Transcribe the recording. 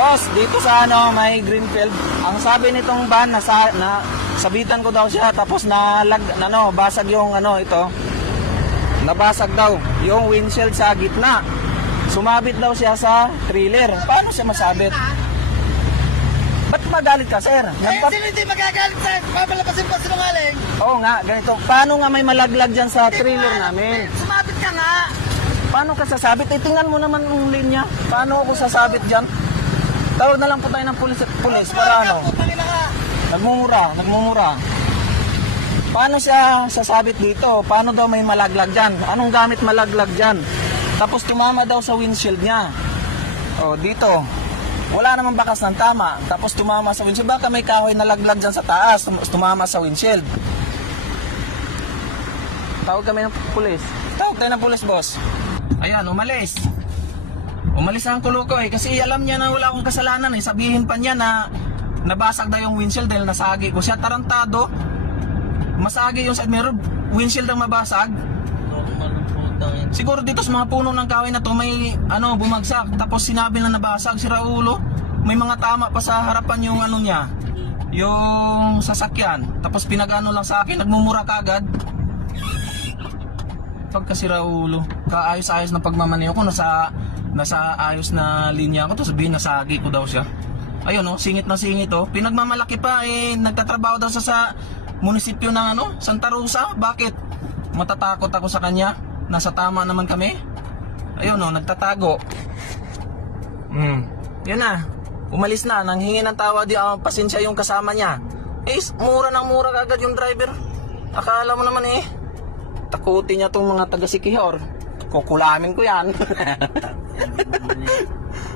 Boss, dito sa may Greenfield, ang sabi nitong van na sabitan ko daw siya tapos basag yung ito. Nabasag daw yung windshield sa gitna. Sumabit daw siya sa trailer. Paano siya masabit? Ba't magalit ka, sir? Sino hindi magagalit sa papalapasin pa sinungaling? Oo nga, ganito. Paano nga may malaglag dyan sa trailer namin? Sumabit ka nga. Paano ka sasabit? Tingnan mo naman yung linya. Paano ako sasabit dyan? Tawag na lang po tayo ng pulis para Nagmumura. Paano siya sasabit dito? Paano daw may malaglag dyan? Anong gamit malaglag dyan? Tapos tumama daw sa windshield niya. O, dito. Wala namang bakas ng tama. Tapos tumama sa windshield. Baka may kahoy na laglag dyan sa taas. Tumama sa windshield. Tawag kami ng pulis. Tawag tayo ng pulis, boss. Ayan, umalis. Umalis ang kulo ko kasi alam niya na wala akong kasalanan Sabihin pa niya na nabasag daw yung windshield dahil nasagi ko siya. Tarantado. Masagi yung side mirror. Windshield ang mabasag. Siguro dito sa mga puno ng kahoy na to may bumagsak. Tapos sinabi na nabasag. Si Raulo. May mga tama pa sa harapan yung niya. Yung sasakyan. Tapos pinag-ano lang sa akin. Nagmumura kagad. Pagka si Raulo. Kaayos-ayos na pagmamaneho ko. Nasa ayos na linya ko. Tapos sabihin nasagi ko daw siya. Ayun singit na singit Pinagmamalaki pa nagtatrabaho daw sa munisipyo ng Santa Rosa. Bakit? Matatakot ako sa kanya. Nasa tama naman kami. Ayun nagtatago. Yun na. Umalis na. Nanghingi ng tawad pasensya yung kasama niya. Mura ng mura kagad yung driver. Akala mo naman takutin niya tong mga taga-Sikihor. Kukulamin ko yan.